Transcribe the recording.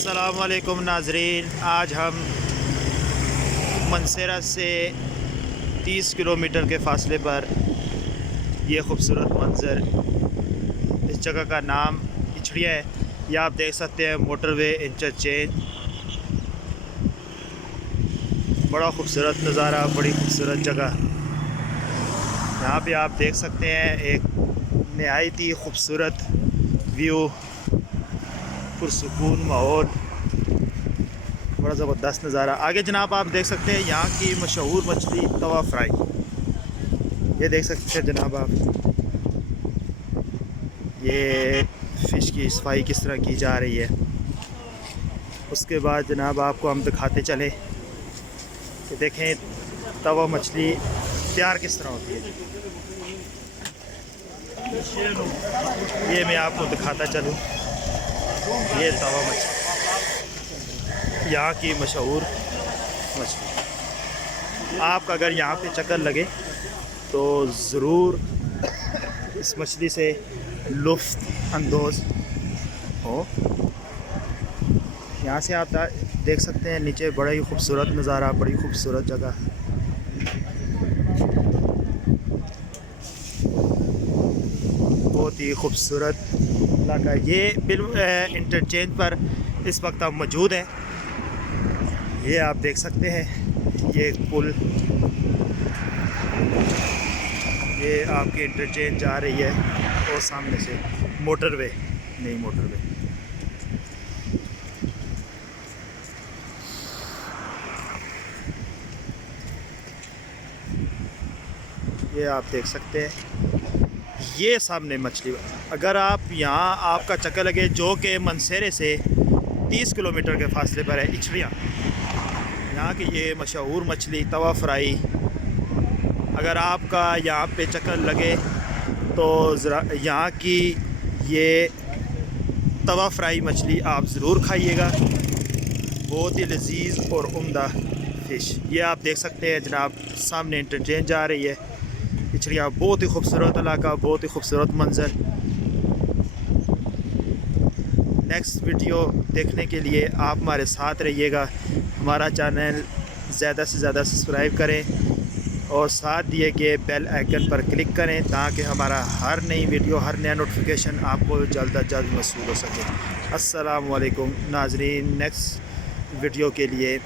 अस्सलामुअलैकुम नाजरीन, आज हम मनसेरा से 30 किलोमीटर के फ़ासले पर ये ख़ूबसूरत मंज़र, इस जगह का नाम इछड़िया है। ये आप देख सकते हैं मोटरवे इंटरचेंज। बड़ा ख़ूबसूरत नज़ारा, बड़ी ख़ूबसूरत जगह। यहाँ पे आप देख सकते हैं एक नहायत ही ख़ूबसूरत व्यू, पुरसुकून माहौल, बड़ा ज़बरदस्त नज़ारा। आगे जनाब आप देख सकते हैं यहाँ की मशहूर मछली तवा फ्राई। ये देख सकते हैं जनाब आप, ये फ़िश की सफाई किस तरह की जा रही है। उसके बाद जनाब आपको हम दिखाते चले कि देखें तवा मछली तैयार किस तरह होती है। ये मैं आपको दिखाता चलूँ, ये तवा मछली यहाँ की मशहूर मछली। आप अगर यहाँ पे चक्कर लगे तो ज़रूर इस मछली से लुत्फ़ अंदोज़ हो। यहाँ से आप देख सकते हैं नीचे बड़ा ही खूबसूरत नज़ारा, बड़ी खूबसूरत जगह। बहुत ही खूबसूरत इलाका। ये इंटरचेंज पर इस वक्त हम मौजूद हैं। ये आप देख सकते हैं ये पुल, ये आपके इंटरचेंज जा रही है और सामने से मोटरवे, नहीं मोटरवे। ये आप देख सकते हैं ये सामने मछली। अगर आप यहाँ आपका चक्कर लगे जो कि मनसेरे से 30 किलोमीटर के फासले पर है, इछड़िया, यहाँ की ये मशहूर मछली तवा फ्राई। अगर आपका यहाँ पे चक्कर लगे तो ज़रा यहाँ की ये तवा फ्राई मछली आप ज़रूर खाइएगा। बहुत ही लजीज और उम्दा फ़िश। ये आप देख सकते हैं जनाब सामने इंटरचेंज जा रही है इछड़िया। बहुत ही खूबसूरत इलाका, बहुत ही खूबसूरत मंज़र। नेक्स्ट वीडियो देखने के लिए आप हमारे साथ रहिएगा। हमारा चैनल ज़्यादा से ज़्यादा सब्सक्राइब करें और साथ दिए गए बेल आइकन पर क्लिक करें ताकि हमारा हर नई वीडियो, हर नया नोटिफिकेशन आपको जल्द अज जल्द मौसूल हो सके। अस्सलामु अलैकुम नाज़रीन, नेक्स्ट वीडियो के लिए